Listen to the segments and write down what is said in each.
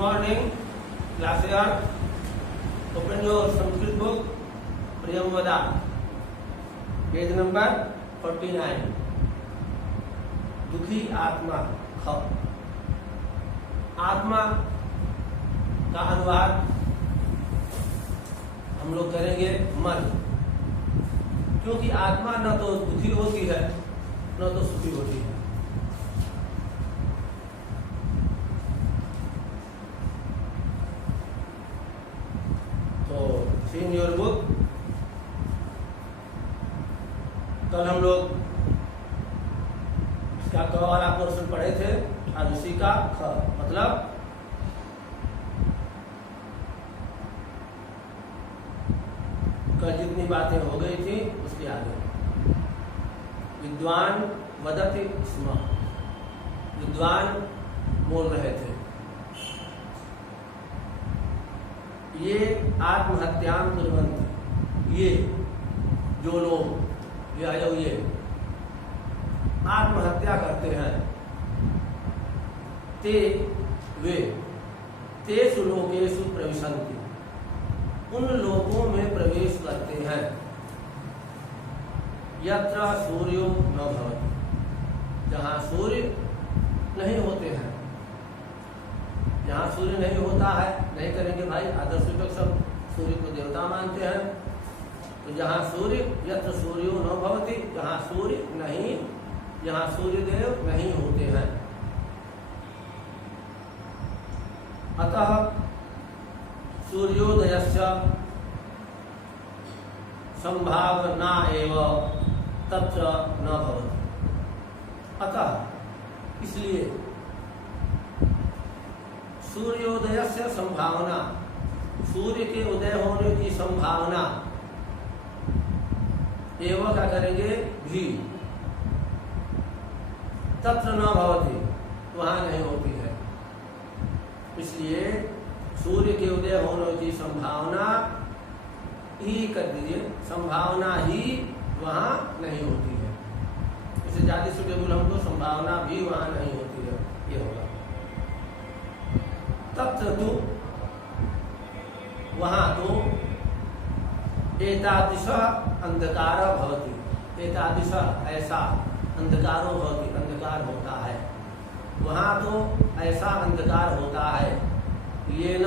morning, class year. Open your Sanskrit book, Priyamvada, page number 49. दुखी आत्मा ख। आत्मा का अनुवाद हम लोग करेंगे मन, क्योंकि आत्मा न तो दुखी होती है न तो सुखी होती है। तो इन योर बुक कल हम लोग इसका क वाला पोर्शन पढ़े थे और उसी का ख मतलब कल जितनी बातें हो गई थी उसके आगे विद्वान वदति स्म, विद्वान बोल रहे थे ये आत्महत्यां कुर्वन्ति, ये जो लोग ये आत्महत्या करते हैं, ते वे तेषु लोकेषु प्रविशन्ति, उन लोगों में प्रवेश करते हैं, यत्र सूर्यो न भवति, जहाँ सूर्य नहीं होते हैं। जहाँ सूर्य नहीं होता है, नहीं करेंगे भाई, आदर्श विपक्ष सब सूर्य को देवता मानते हैं। तो जहाँ सूर्य, यत्र सूर्यो न भवति, जहाँ सूर्य नहीं, जहाँ सूर्य देव नहीं होते हैं। अतः सूर्योदयस्य संभावना एव तत्र न भवति। अतः इसलिए सूर्योदयस्य संभावना, सूर्य के उदय होने की संभावना एवं क्या करेंगे भी तत्र न भवति, वहां नहीं होती है। इसलिए सूर्य के उदय होने की संभावना ही कर दीजिए, संभावना ही वहां नहीं होती है। इसे ज्यादा सुटेबल हमको संभावना भी वहां नहीं होती है, ये होगा। तत्र तो वहां तो एतादृश अंधकार भवति, एतादृश ऐसा अंधकारो भवति, अंधकार होता है। वहां तो ऐसा अंधकार होता है, ये न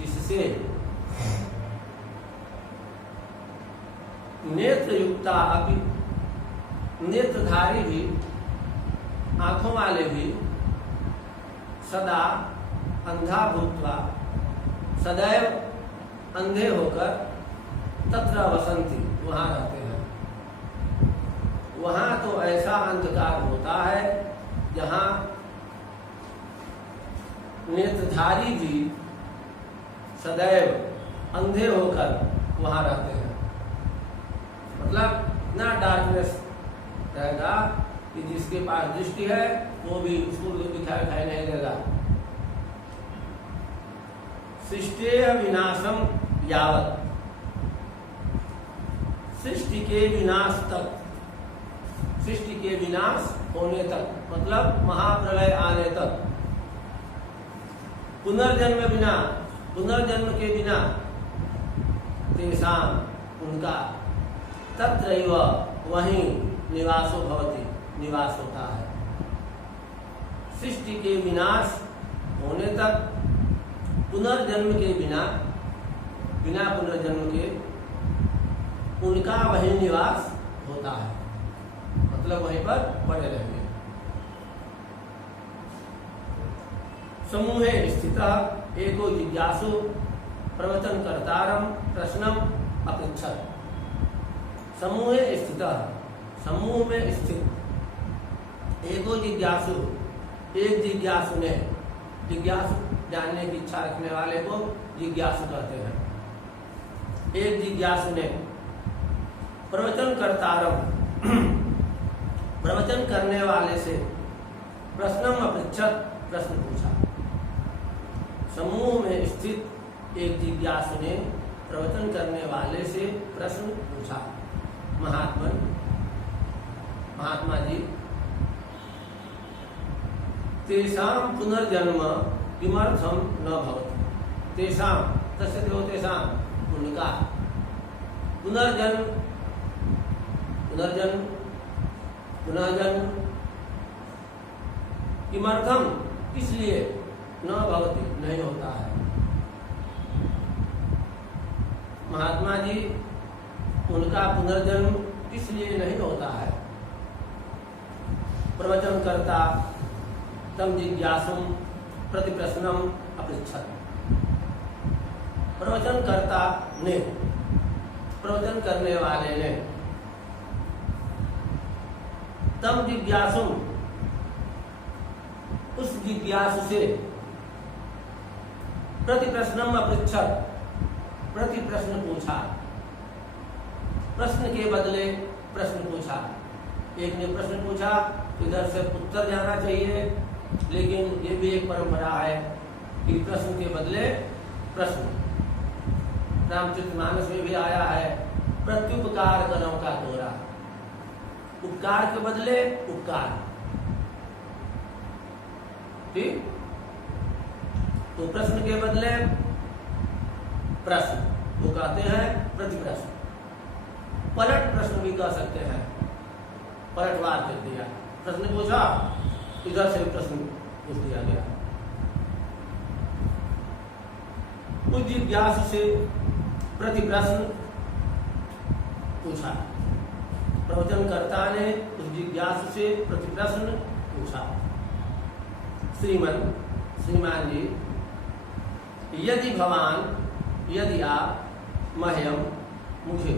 जिससे नेत्रयुक्ता अभी, नेत्रधारी भी, आंखों वाले भी सदा अंधा भूत्वा, सदैव अंधे होकर तत्र वसंती, वहां रहते हैं। वहां तो ऐसा अंधकार होता है जहां नेत्रधारी भी सदैव अंधे होकर वहां रहते हैं। मतलब इतना डार्कनेस रहेगा कि जिसके पास दृष्टि है वो भी उसको दिखाई नहीं देगा। सृष्टेय विनाशम यावत, सृष्टि के विनाश तक, सृष्टि के विनाश होने तक, मतलब महाप्रलय आने तक, पुनर्जन्म बिना, पुनर्जन्म के बिना, तेषां उनका तत्रैव वहीं निवासो भवति, निवास होता है। सृष्टि के विनाश होने तक, पुनर्जन्म के बिना, बिना पुनर्जन्म के उनका वहीं निवास होता है, मतलब वहीं पर पड़े रहेंगे। समूहे स्थितः एको जिज्ञासु प्रवचन कर्तारम प्रश्नम अपृच्छत्। समूहे स्थितः, समूह में स्थित एको जिज्ञासु, एक जिज्ञासु ने, जिज्ञासु जानने की इच्छा रखने वाले को जिज्ञासु कहते हैं। एक जिज्ञासु ने प्रवचन कर्तारम, प्रवचन करने वाले से प्रश्नम अपृच्छत्, प्रश्न पूछा। समूह में स्थित एक जिज्ञासु ने प्रवचन करने वाले से प्रश्न पूछा। महात्मा जी, तेषां पुनर्जन्म किमर्थम न भवति तेषां तस्य तेषां उनका पुनर्जन्म पुनर्जन्म पुनर्जन्म किमर्थम इसलिए न भवति नहीं होता है। महात्मा जी उनका पुनर्जन्म इसलिए नहीं होता है। प्रवचनकर्ता तम जिज्ञासुम प्रति प्रश्नम अपृच्छत। प्रवचनकर्ता ने प्रवचन करने वाले ने तम जिज्ञासुम उस जिज्ञासु से प्रति प्रश्नम अपृच्छत प्रति प्रश्न पूछा, प्रश्न के बदले प्रश्न पूछा। एक ने प्रश्न पूछा, इधर से उत्तर जाना चाहिए, लेकिन ये भी एक परंपरा है कि प्रश्न के बदले प्रश्न। रामचरितमानस में भी आया है, प्रत्युपकार कर्म का दोहरा, उपकार के बदले उपकार। ठीक, तो प्रश्न के बदले प्रश्न वो कहते हैं प्रति प्रश्न। पलट प्रश्न भी कह सकते हैं, पलटवार कर दिया, प्रश्न पूछा इधर से प्रश्न पूछ दिया गया। उस जिज्ञासु से प्रति प्रश्न पूछा, प्रवचनकर्ता ने उस जिज्ञासु से प्रति प्रश्न पूछा। श्रीमान जी, यदि भवान यदि आप मह्यम मुझे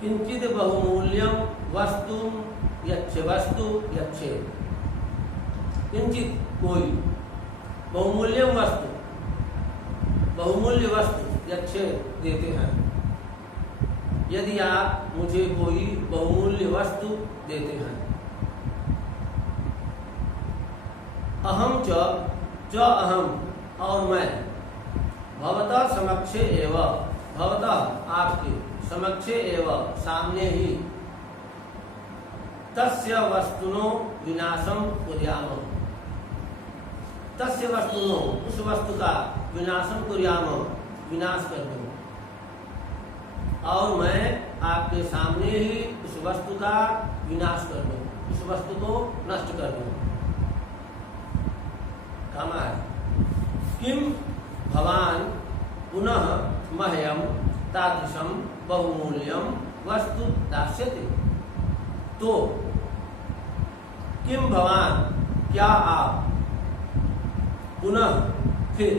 किंचित बहुमूल्यम वस्तु वस्तु यच्छे, किंचित कोई बहुमूल्यम वस्तु बहुमूल्य वस्तु यच्छे देते हैं। यदि आप मुझे कोई बहुमूल्य वस्तु देते हैं। अहम च अहम और मैं भवतः समक्षे एव भवतः आपके समक्षे एव सामने ही तस्य वस्तुनो विनाशम कुर्याम, तस्य वस्तुनो उस वस्तु का विनाशम कुर्याम विनाश कर दूं, और मैं आपके सामने ही उस वस्तु का विनाश कर दूं, उस वस्तु को नष्ट कर दूं। कमा है किम भवान पुनः मह्यम तादृशम बहुमूल्यम वस्तु दास्यते। तो किम भवान क्या आप पुनः फिर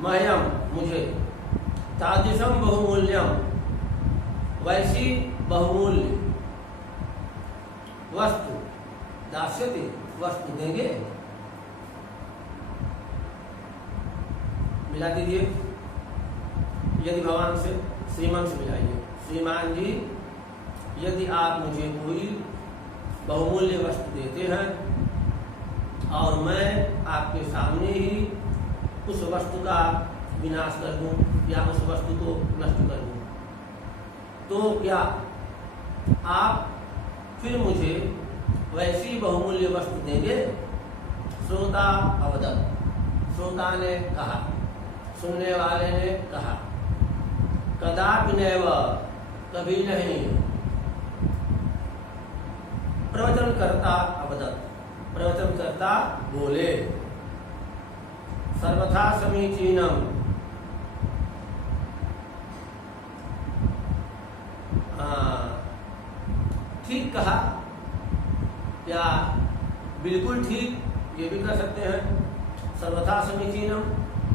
मह्यम मुझे तादृशम बहुमूल्यम वैसी बहुमूल्य वस्तु दास्यते वस्तु देंगे। मिला दीजिए, यदि भगवान से श्रीमान से मिलाइए। श्रीमान जी, यदि आप मुझे कोई बहुमूल्य वस्तु देते हैं और मैं आपके सामने ही उस वस्तु का विनाश कर दूं या उस वस्तु को नष्ट कर दूं, तो क्या आप फिर मुझे वैसी बहुमूल्य वस्तु देंगे? श्रोता अवदत, श्रोता ने कहा, सुनने वाले ने कहा, कदापि नैव कभी नहीं। प्रवचनकर्ता अवदत, प्रवचनकर्ता बोले, सर्वथा समीचीनम, ठीक कहा या बिल्कुल ठीक, ये भी कह सकते हैं। सर्वथा समीचीनम,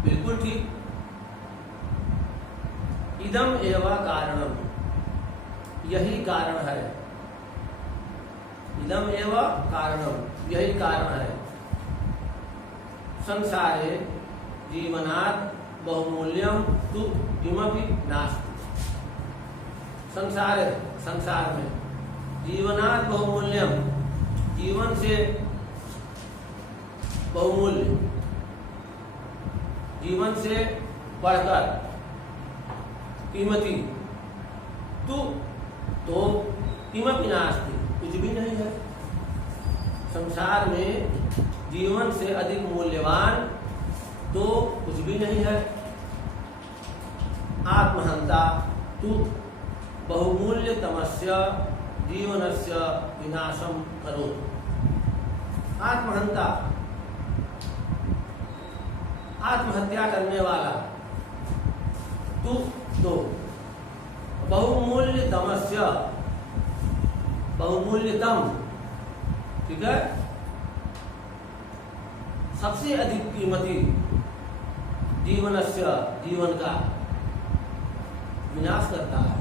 बिल्कुल ठीक। इदम एव कारणम, यही कारण है। इदम एव कारणम, यही कारण है। संसारे जीवनात् बहुमूल्यम तु किमपि नास्ति। संसारे, संसार में जीवनात् बहुमूल्यम, जीवन से बहुमूल्य, जीवन से बढ़कर कीमती तो किमपि नास्ति, कुछ भी नहीं है। संसार में जीवन से अधिक मूल्यवान तो कुछ भी नहीं है। आत्महंता तु बहुमूल्यतमस्य जीवनस्य विनाशम करोति। आत्महंता, आत्महत्या करने वाला, तु तो बहुमूल्यतमस्य, बहुमूल्यतम, ठीक है, सबसे अधिक कीमती जीवनस्य, जीवन का विनाश करता है।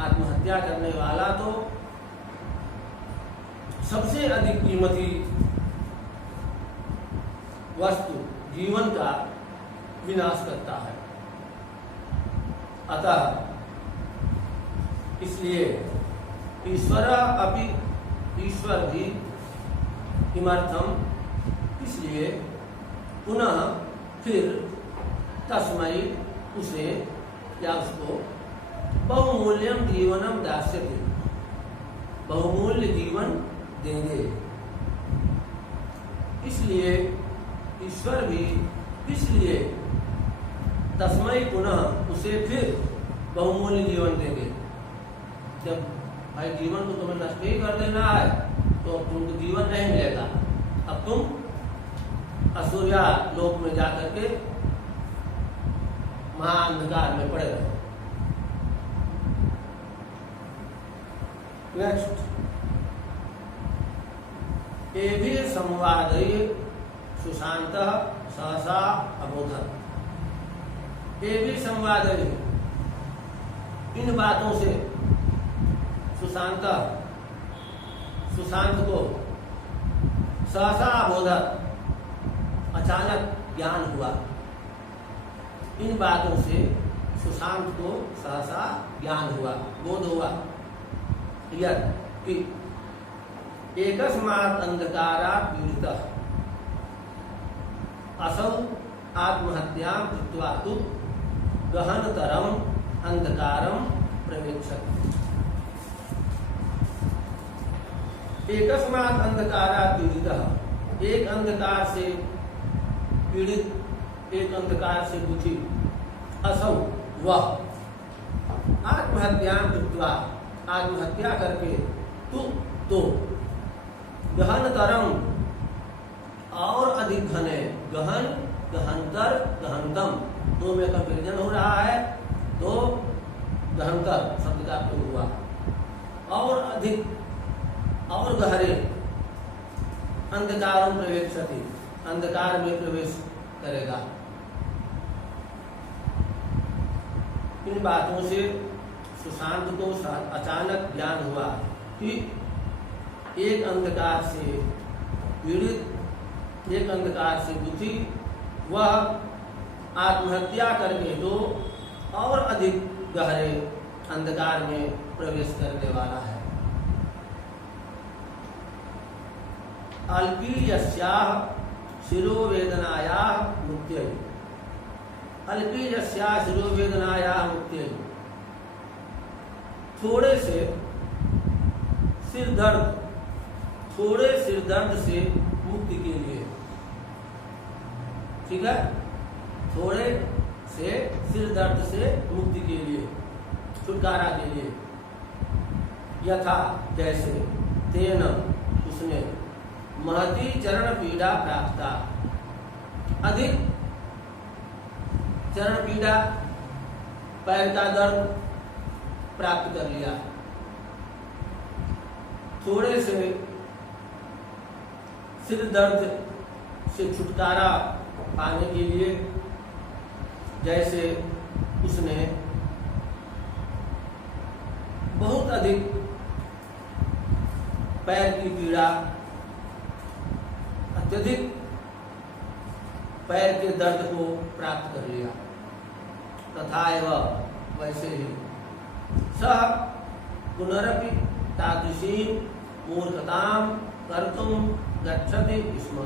आत्महत्या करने वाला तो सबसे अधिक कीमती वस्तु जीवन का विनाश करता है। अतः इसलिए ईश्वर भी किमर्थम, इसलिए पुनः फिर तस्मै उसे या उसको बहुमूल्यम जीवनम दास्यते, बहुमूल्य जीवन देंगे। इसलिए ईश्वर भी इसलिए तस्मै पुनः उसे फिर बहुमूल्य जीवन देंगे। जब भाई जीवन को तुम्हें नष्ट ही कर देना है तो तुमको जीवन नहीं मिलेगा। अब तुम असुरिया लोक में जाकर के महाअंधकार में पड़े रहो। नेक्स्ट, एभिः संवादैः सुशान्तः सहसा अबोधत। एभिः संवादैः, इन बातों से सुशांत, सुशांत को सहसा अबोधत, अचानक ज्ञान हुआ। इन बातों से सुशांत को सहसा ज्ञान हुआ, बोध हुआ कि एकस्मात् अंधकारात् पीड़ितः असौ आत्महत्यां कृत्वा तु गहनतरं अंधकारं प्रवेक्षति। एकस्मात् अंधकारात् पीड़ितः, एक अंधकार से पीड़ित, एक अंधकार से दुखी, असौ वह, आत्महत्यां कृत्वा, आत्महत्या करके, तो गहनतरम, और अधिक घने, गहन, गहनतर, गहनतम, दो में कंपेरिजन हो रहा है तो गहनतर शब्द का प्रयोग हुआ। और अधिक, और गहरे, अंधकारम प्रवेक्षति, अंधकार में प्रवेश करेगा। इन बातों से सुशांत को अचानक ज्ञान हुआ कि एक अंधकार से पीड़ित, एक अंधकार से दुखी, वह आत्महत्या करके तो और अधिक गहरे अंधकार में प्रवेश करने वाला है। अल्पीयस्याः शिरोवेदनायाः मुक्त्यै, अल्पीयस्याः शिरोवेदनायाः मुक्त्यै, थोड़े से सिर दर्द, थोड़े सिर दर्द से मुक्ति के लिए, ठीक है, थोड़े से सिर दर्द से मुक्ति के लिए, छुटकारा के लिए। यथा जैसे, तेन उसने, महती चरण पीड़ा प्राप्ता, अधिक चरण पीड़ा, पैर का दर्द प्राप्त कर लिया। थोड़े से सिर दर्द से छुटकारा पाने के लिए, जैसे उसने बहुत अधिक पैर की पीड़ा, अत्यधिक पैर के दर्द को प्राप्त कर लिया। तथा एवं वैसे ही सह पुनरपि तादृशी मूर्खतां कर्तुं गच्छति स्म।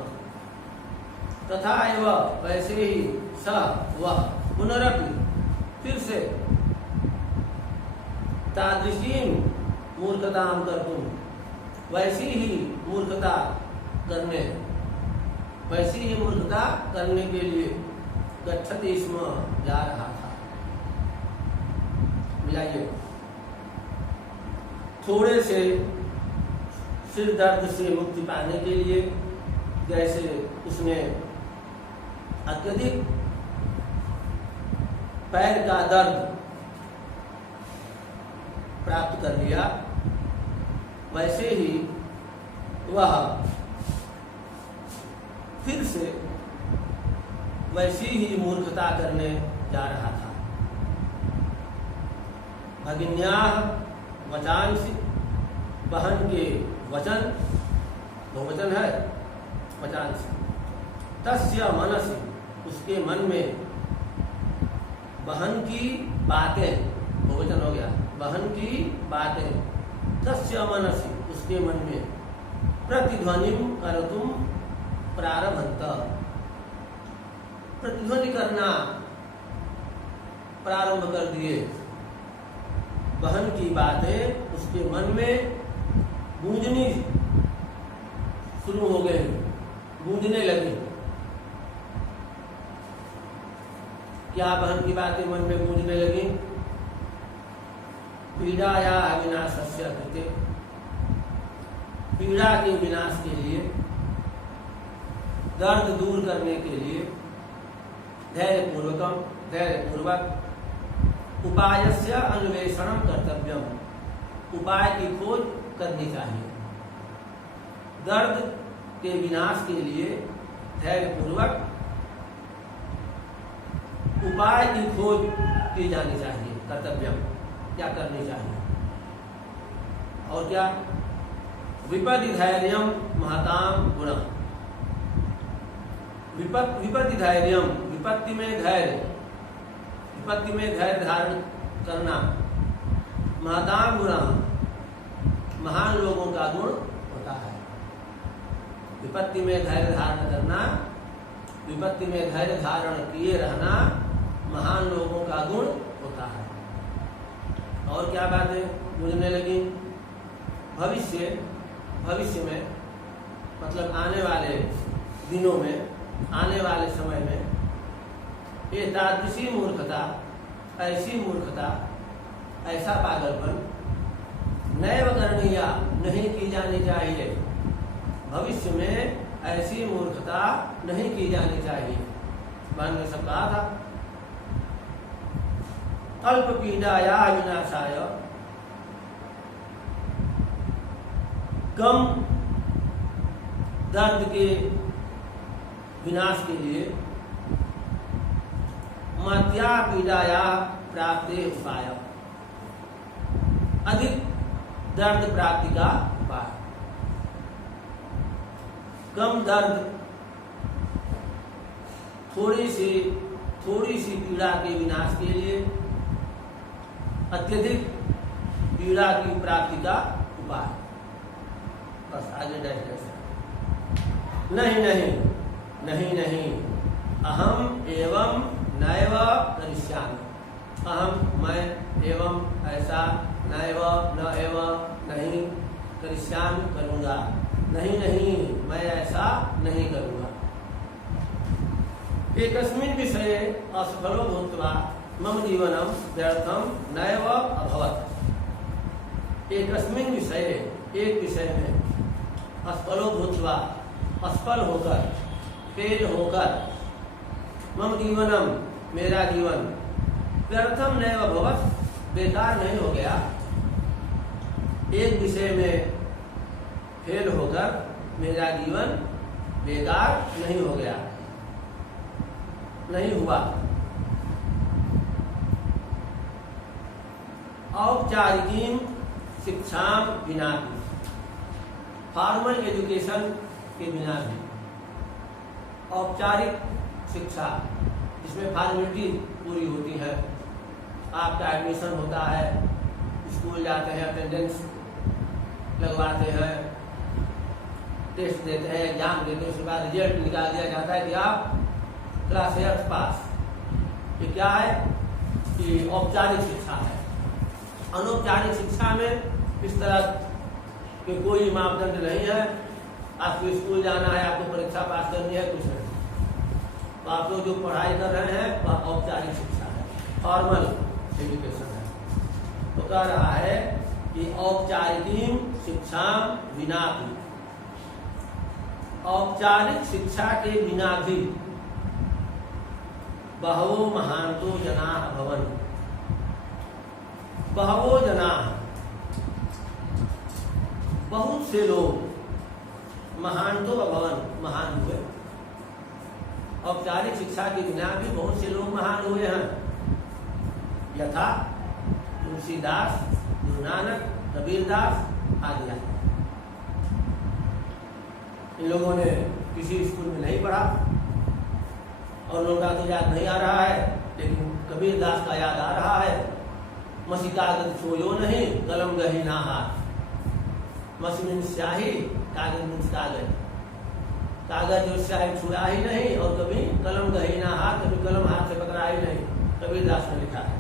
तथा एवं वैसे ही सह वह पुनरपि फिर से तादृशी मूर्खतां कर्तुं, वैसी ही मूर्खता करने वैसी ही मूर्खता करने के लिए गच्छति स्म, जा रहा था। मिलाइए, थोड़े से सिर दर्द से मुक्ति पाने के लिए, जैसे उसने अत्यधिक पैर का दर्द प्राप्त कर लिया, वैसे ही वह फिर से वैसी ही मूर्खता करने जा रहा था। भगिन्याः वचांसि, बहन के वचन, बहुवचन है वचांसि, तस्य मनसि, उसके मन में, बहन की बातें, बहुवचन हो गया, बहन की बातें, तस्य मनसि, उसके मन में, प्रतिध्वनिं कर्तुं प्रारभन्त, प्रतिध्वनि करना प्रारंभ कर दिए। बहन की बातें उसके मन में गूंजनी शुरू हो गई, गूंजने लगी। क्या बहन की बातें मन में गूंजने लगी? पीड़ाया विनाशस्य कृते, पीड़ा के विनाश के लिए, दर्द दूर करने के लिए, धैर्यपूर्वक उपायस्य अन्वेषणं कर्तव्यम, उपाय की खोज करनी चाहिए। दर्द के विनाश के लिए धैर्यपूर्वक उपाय की खोज की जानी चाहिए। कर्तव्यम, क्या करनी चाहिए? और क्या? विपत्ति धैर्यम महताम गुणम, विपत्ति धैर्यम, विपत्ति में धैर्य, विपत्ति में धैर्य धारण करना, महताम गुणम, महान लोगों का गुण होता है। विपत्ति में धैर्य धारण करना, विपत्ति में धैर्य धारण किए रहना महान लोगों का गुण होता है। और क्या बातें मुझने लगी? भविष्य में, मतलब आने वाले दिनों में, आने वाले समय में, ये तादृशी मूर्खता, ऐसी मूर्खता, ऐसा पागलपन नैव करणीया, नहीं की जानी चाहिए। भविष्य में ऐसी मूर्खता नहीं की जानी चाहिए। भगवान ने सब कहा था, अल्प पीड़ाया विनाशाय, कम दर्द के विनाश के लिए, मध्या पीड़ाया प्राप्ति उपाय, अधिक दर्द प्राप्ति का उपाय। कम दर्द, थोड़ी सी पीड़ा के विनाश के लिए अत्यधिक पीड़ा की प्राप्ति का उपाय। बस आगे डैश। नहीं, अहम एवं नैव करिष्यामि, अहम मैं, एवं ऐसा, नैव न एव नहीं, करिष्यामि करूँगा, नहीं मैं ऐसा नहीं करूँगा। एकस्मिन् विषये असफलो भूत्वा मम जीवनम व्यर्थम नैव अभवत्। एकस्मिन् विषये, एक विषय में, असफलो भूत्वा, असफल होकर, फेल होकर, मम जीवनम, मेरा जीवन, व्यर्थम नैव अभवत्, बेकार नहीं हो गया। एक विषय में फेल होकर मेरा जीवन बेकार नहीं हो गया, नहीं हुआ। औपचारिकीं शिक्षाम बिना भी, फॉर्मल एजुकेशन के बिना भी, औपचारिक शिक्षा जिसमें फॉर्मेलिटी पूरी होती है, आपका एडमिशन होता है, स्कूल जाते हैं, अटेंडेंस लगवाते हैं, टेस्ट देते हैं, एग्जाम देते हैं, उसके बाद रिजल्ट निकाल दिया जाता है कि आप क्लास 8 पास। ये क्या है? ये औपचारिक शिक्षा है। अनौपचारिक शिक्षा में इस तरह के कोई मापदंड नहीं है, आपको स्कूल जाना है, आपको परीक्षा पास करनी है, कुछ नहीं, तो आप लोग जो पढ़ाई कर रहे हैं वह औपचारिक शिक्षा है, फॉर्मल एजुकेशन है। तो कह रहा है कि औपचारिक शिक्षा बिना भी, औपचारिक शिक्षा के बिना भी बहवो महांतो जना भवन, बहवो जना, बहुत से लोग, महांतो भवन, महान हुए। औपचारिक शिक्षा के बिना भी बहुत से लोग महान हुए हैं। यथा तुलसीदास, गुरु नानक, कबीरदास आदि। इन लोगों ने किसी स्कूल में नहीं पढ़ा और लोगों का तो याद नहीं आ रहा है, लेकिन कबीरदास का याद आ रहा है। मसी कागज छुयो नहीं, कलम गही ना हाथ, मसी में स्याही, कागज में कागज, कागज और स्याही छुआ ही नहीं और कभी कलम गही ना हाथ, कभी कलम हाथ से पकड़ा ही नहीं। कबीरदास ने लिखा है।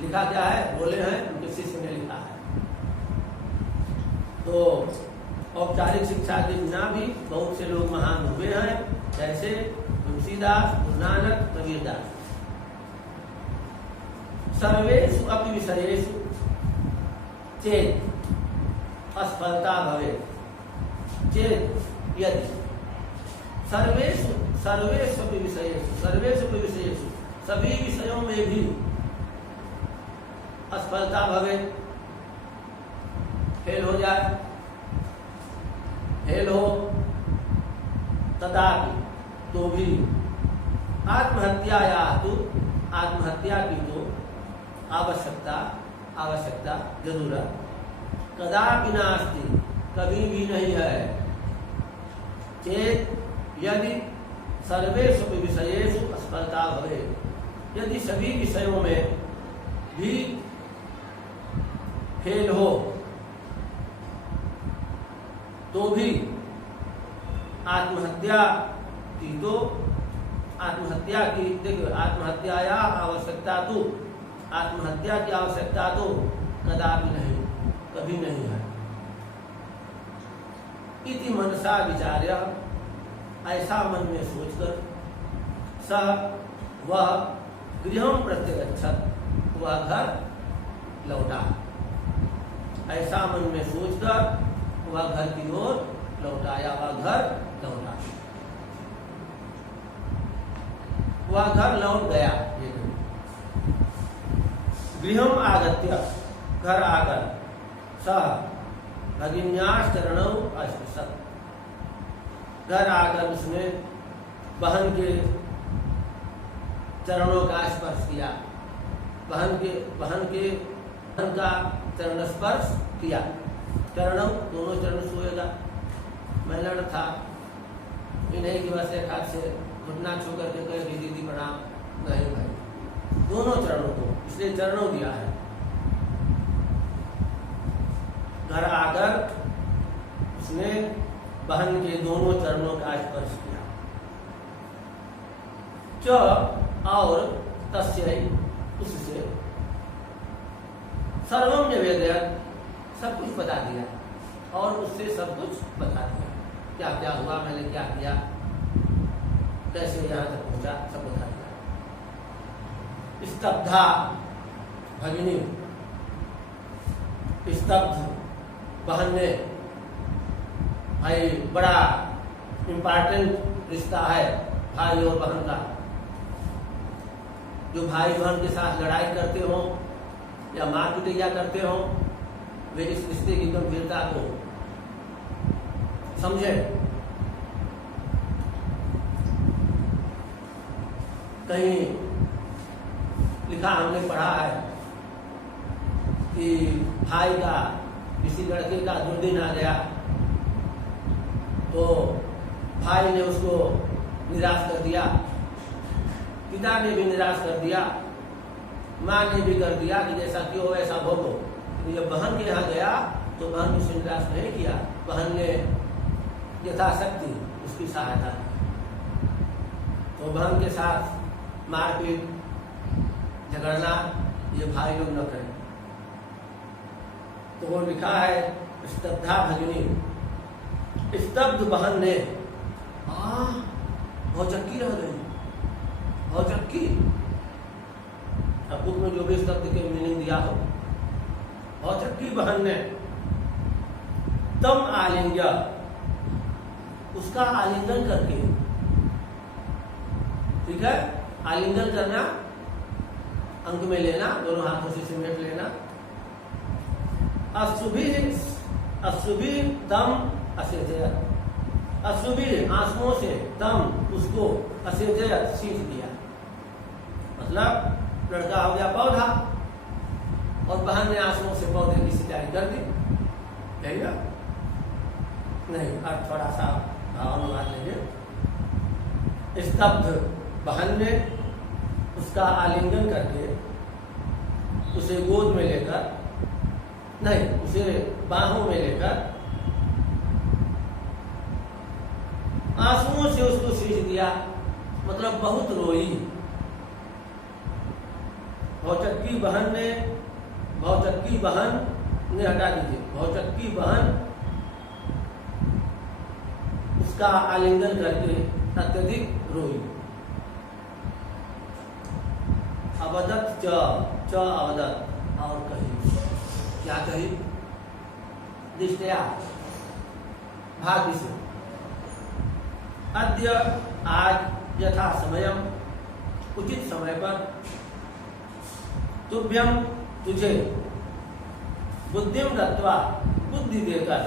लिखा क्या है? बोले हैं, उनके शिष्य ने लिखा है। तो औपचारिक शिक्षा के बिना भी बहुत से लोग महान हुए हैं, जैसे तुलसीदास, गुरु नानक, कबीरदास। सर्वेषु अपि विषयेषु चेत असफलता भवे, चेत यदि, सर्वेषु सर्वेषु अपि विषयेषु, सर्वेषु अपि विषयेषु, सभी विषयों में भी असफलता भवे, फेल हो जाए, फेल हो, तथापि तो भी आत्महत्या या तो आत्महत्या की तो आवश्यकता जरूरत कदापि नास्ति, कभी भी नहीं है। चेत यदि सर्वेषु विषयेषु असफलता भवे, यदि सभी विषयों में भी फेल हो तो भी आत्महत्या की तो आत्महत्या की, देखिए आत्महत्या या आवश्यकता तो, आत्महत्या की आवश्यकता तो कदापि नहीं, कभी नहीं है। इति मनसा विचार्य, ऐसा मन में सोचकर स वह गृहं प्रत्यगच्छत्, वह घर लौटा। ऐसा मन में सोचकर वह घर की ओर लौटा, या वह घर लौटा, वह घर लौट गया। ये गृहम आगत्य, घर आकर, सह भगिन्यास चरणों अस्पृशत्, घर आकर उसने बहन के चरणों का स्पर्श किया, बहन का चरण स्पर्श किया। चरणों, दोनों चरण सोएगा, मैं लड़ था, इन्हें की बस एक हाथ से घुटना छू करके कहे कि दीदी प्रणाम, नहीं भाई, दोनों चरणों को, इसलिए चरणों दिया है। घर आकर उसने बहन के दोनों चरणों का स्पर्श किया। च और तस्यै, उससे सर्वम निवेदयत्, सब कुछ बता दिया, और उससे सब कुछ बता दिया, क्या क्या हुआ, मैंने क्या किया, कैसे यहाँ तक पहुंचा, सब बता दिया। स्तब्धा भगिनी, स्तब्ध बहन ने, भाई बड़ा इम्पोर्टेंट रिश्ता है भाई और बहन का। जो भाई बहन के साथ लड़ाई करते हो या मार पिटैया करते हो, वे इस रिश्ते की गंभीरता को समझे। कहीं लिखा, हमने पढ़ा है कि भाई का किसी लड़के का दुर्दिन आ गया तो भाई ने उसको निराश कर दिया, पिता ने भी निराश कर दिया, माँ ने भी कर दिया कि जैसा क्यों वैसा भोगो। तो जब बहन के यहाँ गया तो बहन ने उसे निराश नहीं किया, बहन ने यथाशक्ति उसकी सहायता की। तो बहन के साथ मारपीट झगड़ना ये भाई लोग न करें। तो वो लिखा है स्तब्धा भगिनी, स्तब्ध बहन ने भौचक्की रह गई, भौचक्की। अब बुक में जो भी शब्द के मीनिंग दिया हो, भौचक्की बहन ने तम आलिंग्य, उसका आलिंगन करके, ठीक है, आलिंगन करना, अंक में लेना, दोनों हाथों से सिमट लेना। अशुभी तम असेजयत, अशुभी आंसुओं से तम उसको असेजयत सींच दिया। मतलब लड़का हो गया पौधा और बहन ने आंसुओं से पौधे की सिंचाई कर दी, यही ना? नहीं, अब थोड़ा सा अनुवाद लेंगे। स्तब्ध बहन ने उसका आलिंगन करके, उसे गोद में लेकर, नहीं, उसे बाहों में लेकर आंसुओं से उसको सींच दिया, मतलब बहुत रोई। भौचक्की बहन ने, भौचक्की बहन ने हटा दीजिए, भौचक्की बहन उसका आलिंगन करके अत्यधिक रोई। अवदत च अवदत, और कही, क्या कही? दृष्टया, भाग्य से। अद्य, आज, यथा समयम, उचित समय पर, तुभ्यम, तुझे, बुद्धिम दत्वा, बुद्धि देकर,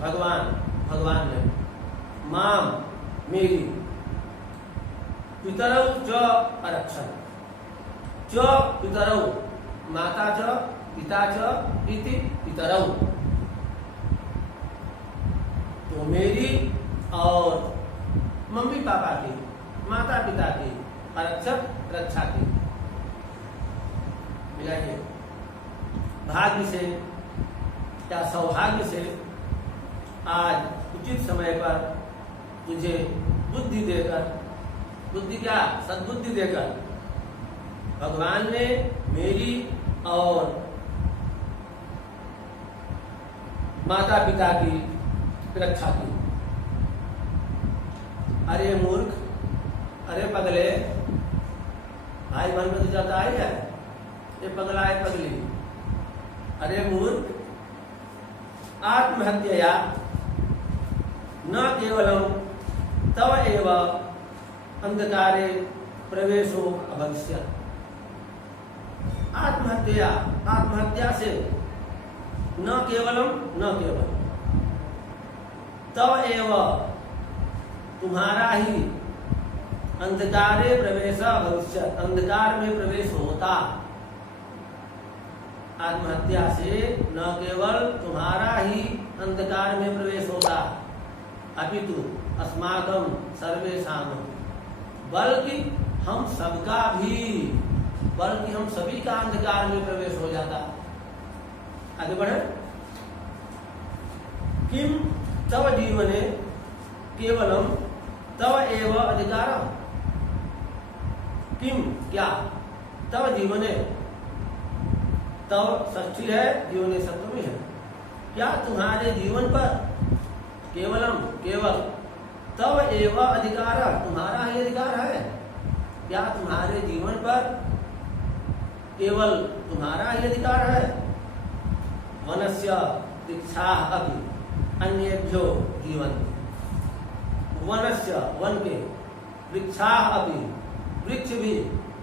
भगवान ने, माम, मेरी, पितरौ च अरक्षण, च पितरौ, माता च, पिता च इति पितरौ, तो मेरी और मम्मी पापा की, माता पिता की आरक्षक रक्षा की। मिलाइए, भाग्य से या सौभाग्य से आज उचित समय पर तुझे बुद्धि देकर, बुद्धि क्या? सद्बुद्धि देकर भगवान ने मेरी और माता पिता की रक्षा की। अरे मूर्ख, अरे पगले, भाई बहन में तो जाता ही है, ये पगला है पगली। अरे मूर्ख, आत्महत्या न केवलम तव एव अंधकारे प्रवेशो अभविष्य। आत्महत्या से न केवल तव एव, तुम्हारा ही अंधकारे प्रवेश भविष्य, अंधकार में प्रवेश होता। आत्महत्या से न केवल तुम्हारा ही अंधकार में प्रवेश होता, अपितु अस्माकं सर्वेषां, बल्कि हम सबका भी, बल्कि हम सभी का अंधकार में प्रवेश हो जाता। आगे बढ़े। किम तव जीवने केवलम तव एव अधिकारम, किम क्या, तव जीवने, तव षष्ठी है, जीवने सप्तमी है, क्या तुम्हारे जीवन पर केवलम केवल तव एव अधिकार, तुम्हारा ही अधिकार है, क्या तुम्हारे जीवन पर केवल तुम्हारा ही अधिकार है। वनस्य वृक्षाः अपि अन्येभ्यो जीवन्ति, वनस्य, वन के, वृक्षाः अपि, वृक्ष भी,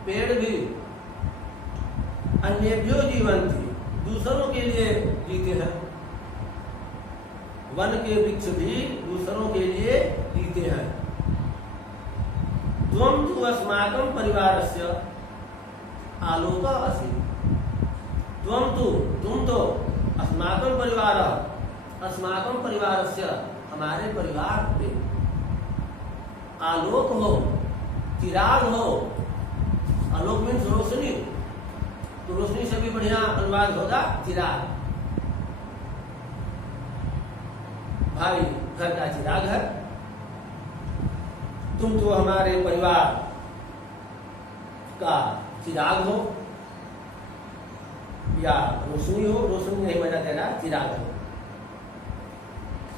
पेड़ भी, अन्येभ्यो जीवन्ति, दूसरों के लिए जीते हैं। वन के वृक्ष भी दूसरों के लिए जीते हैं। त्वं तु अस्माकं परिवारस्य आलोकः असि, त्वं तु, तुम तो, अस्माकं परिवार, अस्माकं परिवारस्य, हमारे परिवार पे आलोक हो, चिराग हो। आलोक मीन्स रोशनी, तो रोशनी से भी बढ़िया अनुवाद होगा चिराग। भाई घर का चिराग है, तुम तो हमारे परिवार का चिराग हो या रोशनी हो, रोशनी नहीं मजा दे रहा, चिराग हो।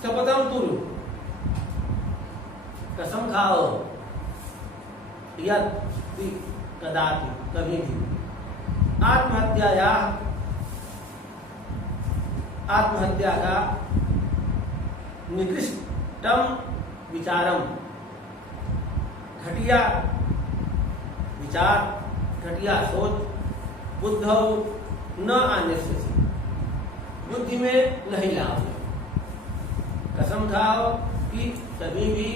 शपथम कुरु, कसम खाओ, यदि कदापि कभी भी आत्महत्या का निकृष्टम विचारम, घटिया विचार, घटिया सोच, बुद्धौ न आन्यस्यसि, बुद्धि में नहीं लाओगे। कसम खाओ कि कभी भी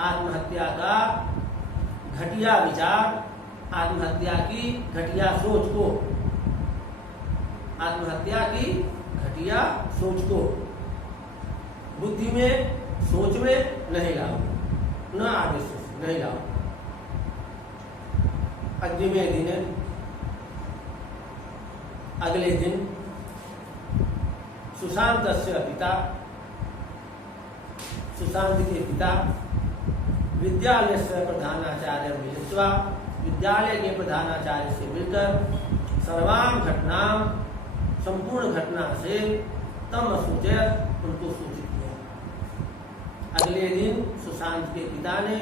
आत्महत्या का घटिया विचार, आत्महत्या की घटिया सोच को, आत्महत्या की घटिया सोच को बुद्धि में, सोच में नहीं लाओ, न आदेश नहीं लाओ। अग्रिमे दिन, अगले दिन सुशांतस्य पिता, सुशांत के पिता विद्यालय से प्रधानाचार्य मिलित्वा, विद्यालय के प्रधानाचार्य से मिलकर सर्वाम घटना, संपूर्ण घटना से तम सूचयत, उनको सूचित किया। अगले दिन सुशांत के पिता ने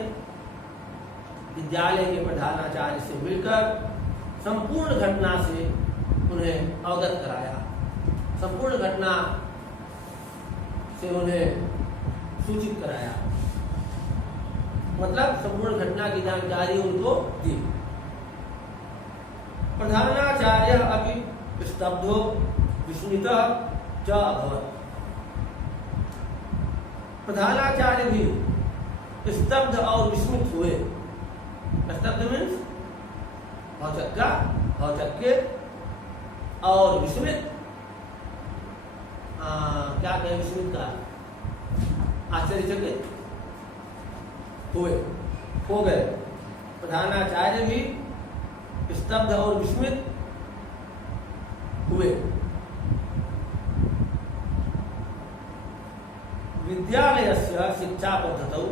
विद्यालय के प्रधानाचार्य से मिलकर संपूर्ण घटना से उन्हें अवगत कराया, संपूर्ण घटना से उन्हें सूचित कराया, मतलब संपूर्ण घटना की जानकारी उनको दी। प्रधानाचार्य अपि स्तब्धो विस्मितः च अभवत्, प्रधानाचार्य भी स्तब्ध और विस्मित हुए। स्तब्ध मीन्स भौचक्का, भौचक्के, और विस्मित क्या कहें, विस्मित का आश्चर्यचकित हुए, हो गए। प्रधानाचार्य भी स्तब्ध और विस्मित हुए। विद्यालयस्य शिक्षा पद्धतौ,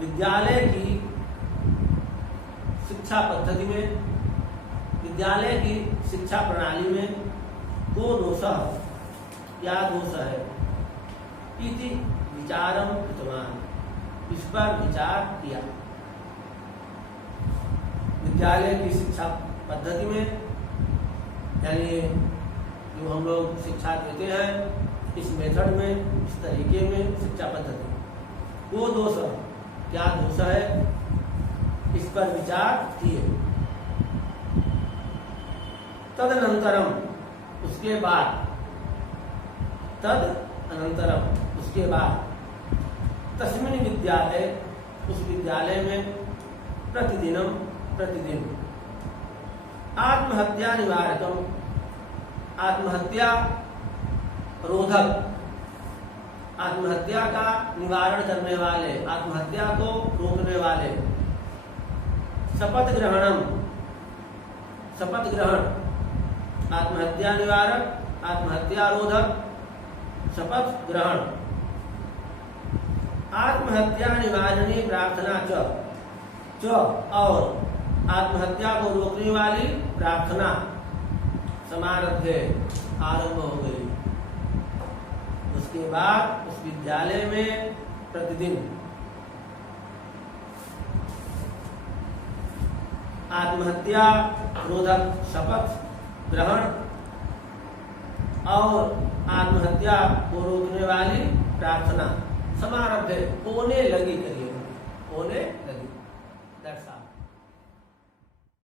विद्यालय की शिक्षा पद्धति में, विद्यालय की शिक्षा प्रणाली में को दोषः, क्या दोष है, इति विचारम कृतवान, इस पर विचार किया। विद्यालय की शिक्षा पद्धति में, यानी जो हम लोग शिक्षा देते हैं इस मेथड में, इस तरीके में शिक्षा पद्धति, वो दोष, क्या दोष है, इस पर विचार किए। तदनंतरम, उसके बाद, तदनंतरम, उसके बाद, तस्मिन् विद्यालय, उस विद्यालय में प्रतिदिनम, प्रतिदिन आत्महत्या निवारकम, आत्महत्या रोधक, आत्महत्या का निवारण करने वाले, आत्महत्या को रोकने वाले, शपथ ग्रहणम, शपथ ग्रहण, आत्महत्या निवारक, आत्महत्या रोधक, शपथ ग्रहण, आत्महत्या निवारणी प्रार्थना च, और आत्महत्या को रोकने वाली प्रार्थना समारब्धे, आरंभ हो गई। उसके बाद उस विद्यालय में प्रतिदिन आत्महत्या रोधक शपथ ग्रहण और आत्महत्या को रोकने वाली प्रार्थना समारब्ध होने लगी, करिए होने लगी। That's all.